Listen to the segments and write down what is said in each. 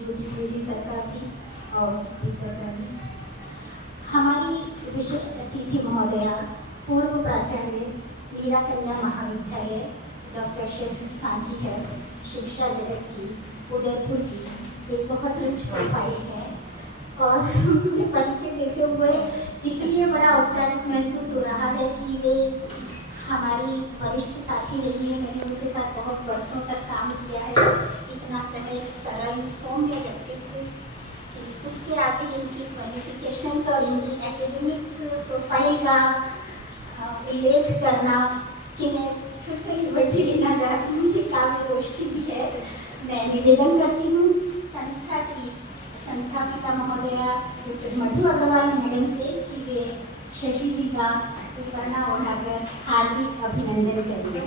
ज्योति sir का भी और सीपी सर का भी। हमारी विशिष्ट अतिथि महोदया पूर्व प्राचार्य मीरा कन्या महाविद्यालय डॉक्टर शशि सांची है, शिक्षा जगत की, उदयपुर की एक बहुत रिच प्रोफाइल है। और मुझे परिचय देते हुए इसलिए बड़ा औपचारिक महसूस हो रहा है कि वे हमारी वरिष्ठ साथी रही है। मैंने उनके साथ बहुत वर्षों तक काम किया है। इतना सहज सरल सौम्य व्यक्तित्व, उसके आगे इनकी क्वालिफिकेशंस और इनकी एकेडमिक प्रोफाइल का उल्लेख करना कि मैं फिर से लिबर्टी लेना चाहती हूँ कि काव्य गोष्ठी भी है। मैं निवेदन करती हूँ संस्था की संस्थापिका महोदया डॉक्टर मधु अग्रवाल मैडम से कि वे शशि जी का वरना उठाकर हार्दिक अभिनंदन करेंगे।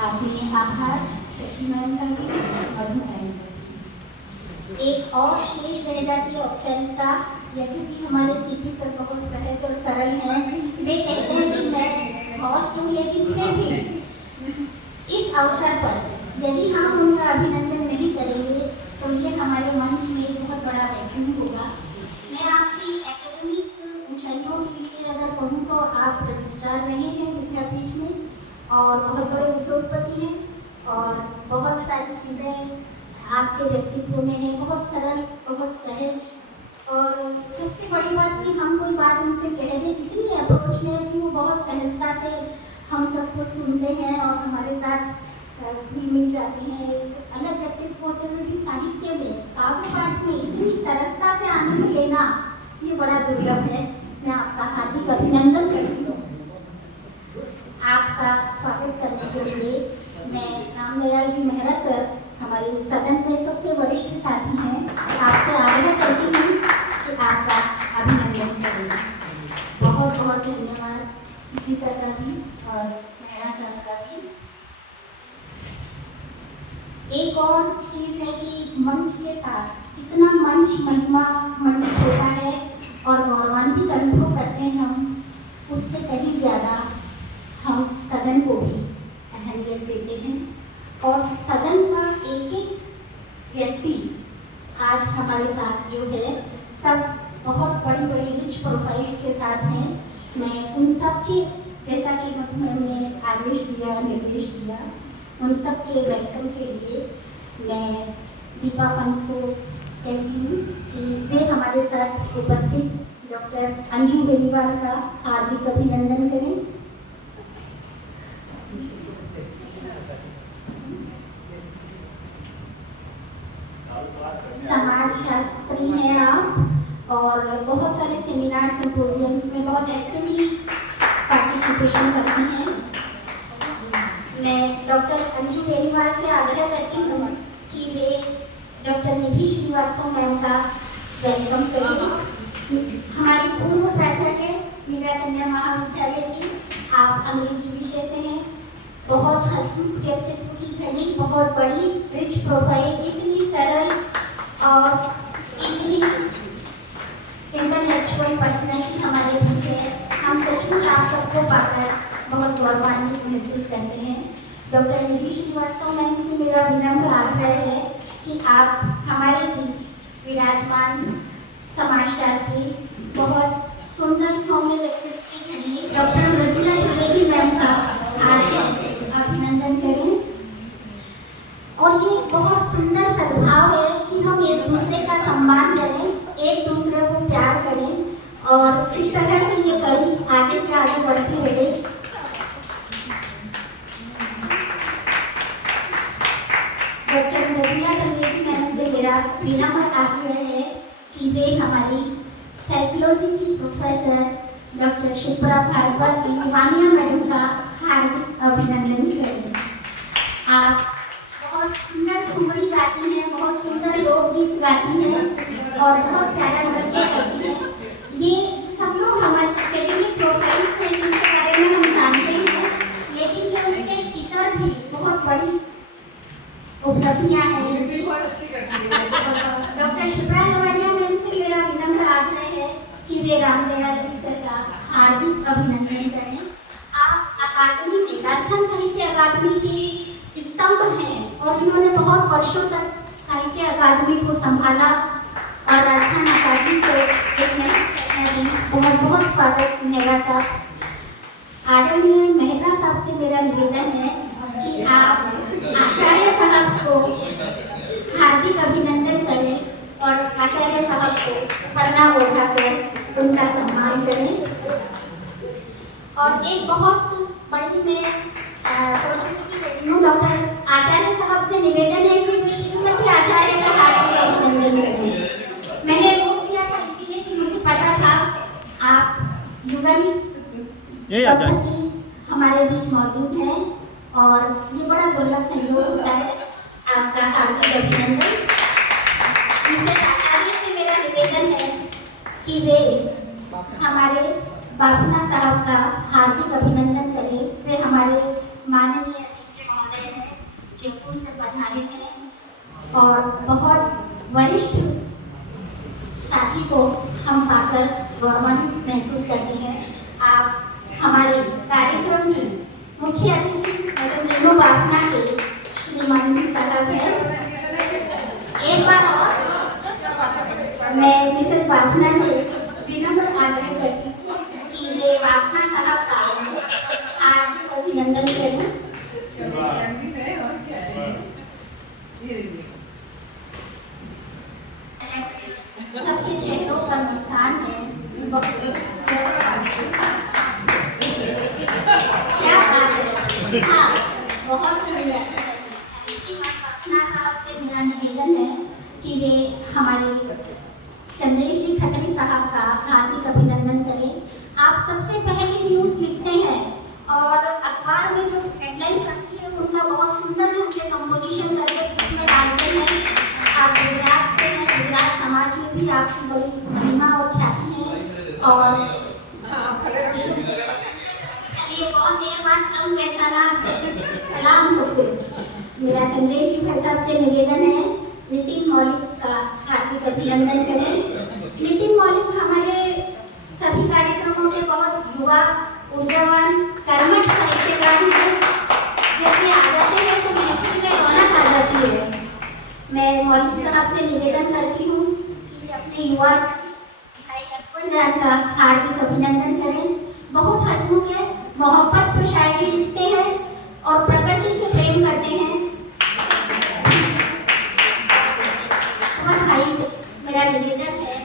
आपने आभार शशि मैम का भी, मधु मैम का भी। एक और शेष रह जाती है औपचारिकता, यद्यपि हमारे सीपी सर बहुत सहज और सरल हैं। वे कहते हैं कि मैं हॉस्ट हूँ, लेकिन फिर भी इस अवसर पर यदि हम उनका अभिनंदन नहीं करेंगे तो ये हमारे मंच में एक बहुत बड़ा वैक्यूम होगा। मैं आपकी एकेडमिक ऊंचाइयों के लिए अगर कहूँ तो आप रजिस्ट्रार रहे हैं विद्यापीठ में और बहुत बड़े उद्योगपति हैं और बहुत सारी चीज़ें आपके व्यक्तित्व में है, बहुत सरल, बहुत सहज। और सबसे बड़ी बात कि हम कोई बात उनसे कह दें, इतनी अप्रोच में कि वो बहुत सहजता से हम सबको सुनते हैं और हमारे साथ घुल मिल जाते हैं। एक अलग व्यक्तित्व होते हुए भी साहित्य में, काव्य पाठ में इतनी सरसता से आनंद लेना ये बड़ा दुर्लभ है। मैं आपका हार्दिक अभिनंदन करती हूँ। आपका स्वागत करने के लिए मैं रामदयाल जी मेहरा सर, हमारे सदन में सबसे वरिष्ठ साथी हैं, आपसे आग्रह करती हूँ कि आपका अभिनंदन करें। बहुत बहुत धन्यवाद सीपी सर का भी और मेहरा सर का भी। एक और चीज़ है कि मंच के साथ जितना मंच महिमा मंडित होता है और गौरवान्वित अनुभव करते हैं हम, उससे कहीं ज़्यादा हम सदन को भी अहमियत देते हैं। और सदन का एक एक व्यक्ति आज हमारे साथ जो है सब बहुत बड़ी बड़ी रिच प्रोफाइल्स के साथ हैं। मैं उन सब के, जैसा कि मैंने आदेश दिया, निर्देश दिया, उन सब के वेलकम के लिए मैं दीपा पंत को कहती हूँ कि वे हमारे साथ उपस्थित डॉक्टर अंजू बेनीवाल का हार्दिक अभिनंदन करें। समाजशास्त्री हैं आप और बहुत सारे सेमिनार सिम्पोजियम्स में बहुत एक्टिवली पार्टिसिपेशन करती हैं। मैं डॉक्टर अंजू बेनीवाल से आग्रह करती हूँ कि वे डॉक्टर निधि श्रीवास्तव मैम का वेलकम करें। हमारी पूर्व प्राचार्य मीरा कन्या महाविद्यालय की, आप अंग्रेजी विषय से हैं। बहुत हंसमुख व्यक्तित्व की धनी, बहुत बड़ी रिच प्रोफाइल, इतनी सरल और इतनी इंटेलेक्चुअल पर्सनैलिटी हमारे बीच है। हम सचमुच आप सबको पाकर बहुत गौरवान्वित महसूस करते हैं। डॉक्टर निधि श्रीवास्तव मैम से मेरा विनम्र आग्रह है कि आप हमारे बीच विराजमान समाजशास्त्री, बहुत सुंदर सौम्य व्यक्तित्व की धनी डॉक्टर मृदुला त्रिवेदी मैम का हार्दिक अभिनंदन करें। और ये बहुत सुंदर सद्भाव है कि हम एक दूसरे का सम्मान करें, एक दूसरे को प्यार करें और इस तरह से ये कड़ी आगे से आगे बढ़ती रहे। डॉक्टर मृदुला त्रिवेदी मैम से मेरा विनम्र आग्रह है कि वे हमारी साइकोलॉजी की professor doctor Shipra Bharadwaj Vania madam का हार्दिक अभिनंदन करें। आप बहुत सुंदर ठुमरी गाती हैं, बहुत सुंदर लोकगीत गाती हैं और बहुत प्यारा नृत्य करती हैं। ये सब लोग हमारी एकेडमिक प्रोफाइल्स हैं जिनके बारे में हम जानते हैं, लेकिन ये उसके इतर भी बहुत बड़ी उपलब्धियाँ हैं। डॉक्टर शिप्रा वानिया मैम से मेरा विनम्र आग्रह है कि वे रामदयाल जी सर का हार्दिक अभिनंदन करें। आप अकादमी में, राजस्थान साहित्य अकादमी के स्तंभ हैं और इन्होंने बहुत वर्षों तक साहित्य अकादमी को संभाला और राजस्थान अकादमी को एक नई बहुत बहुत स्वागत मेहरा साहब। आदरणीय मेहरा साहब से मेरा निवेदन है कि आप आचार्य साहब को हार्दिक अभिनंदन करें और आचार्य साहब को प्रणाम उठाकर उनका सम्मान करें। और एक बहुत बड़ी मैं अपॉर्चुनिटी देती हूँ डॉक्टर आचार्य साहब से निवेदन है कि वे श्रीमती आचार्य का हार्दिक अभिनंदन करें। मैंने रोक दिया था इसलिए कि मुझे पता था आप युगल दंपति हमारे बीच मौजूद हैं और ये बड़ा दुर्लभ संयोग होता है। आपका हार्दिक अभिनंदन। मिसेस आचार्य से मेरा निवेदन है कि वे हमारे बाबूना साहब का हार्दिक अभिनंदन करें। वे हमारे माननीय अतिथि महोदय हैं, जयपुर से पधारे हैं और बहुत वरिष्ठ साथी को हम पाकर गौरवान्वित महसूस करते हैं। आप हमारे कार्यक्रम की मुख्य अतिथि मैडम रेणु बाफना के श्रीमान जी साहब हैं। एक बार और मैं मिसेस बाफना से विनम्र आग्रह करती हूँ कि वे बाफना साहब का हार्दिक अभिनंदन करें। सबके चेहरों पर मुस्कान है। क्या बात है, हाँ बहुत सुंदर। बाफना साहब से मेरा निवेदन है कि वे हमारे चंद्रेश जी खत्री साहब का हार्दिक अभिनंदन करें। आप सबसे पहले न्यूज़ लिखते हैं और अखबार में जो हेडलाइन करती है उनका बहुत सुंदर ढंग से कंपोजिशन करके उसमें डालते हैं। आप गुजरात से हैं, गुजरात समाज में भी आपकी बड़ी महिमा और ख्याति है। और चलिए बहुत देर बाद क्रम पहचाना, सलाम सबको। मेरा चंद्रेश जी भाई साहब से निवेदन है नितिन मौलिक का हार्दिक अभिनंदन करें। नितिन मौलिक हमारे सभी कार्यक्रमों के बहुत युवा ऊर्जावान कर्मठ साहित्यकार हैं। जब ये आ जाते हैं तो महफिल में रौनक आ जाती है। मैं मौलिक साहब से निवेदन करती हूँ कि वे अपने युवा भाई अकबर जान का हार्दिक अभिनंदन करें। बहुत हंसमुख है, मोहब्बत पर शायरी लिखते हैं और प्रकृति से प्रेम करते हैं। अकबर भाई से मेरा निवेदन है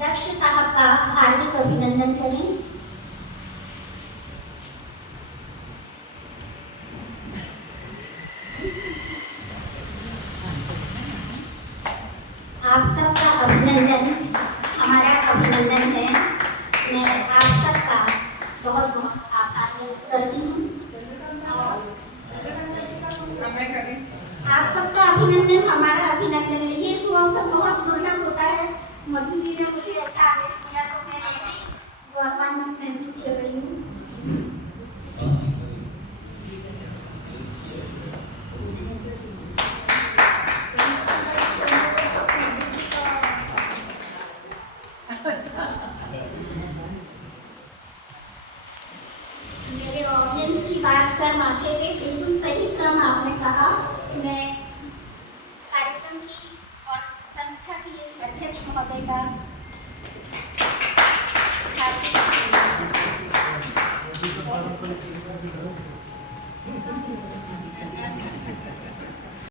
दक्ष साहब का हार्दिक अभिनंदन करें। आप सबका अभिनंदन हमारा अभिनंदन है। मैं आप सबका बहुत बहुत आभार व्यक्त करती हूँ। आप सबका अभिनंदन हमारा अभिनंदन है। ये सुअवसर बहुत दुर्लभ होता है। मधु जी ने मुझे ऐसा आदेश दिया तो मैं ऐसे ही गौरवान्वित महसूस कर रही हूँ। मेरे ऑडियंस की बात सर माथे पे बिल्कुल सही क्रम आपने कहा। मैं कार्यक्रम की और संस्था की अध्यक्ष महोदय का हार्दिक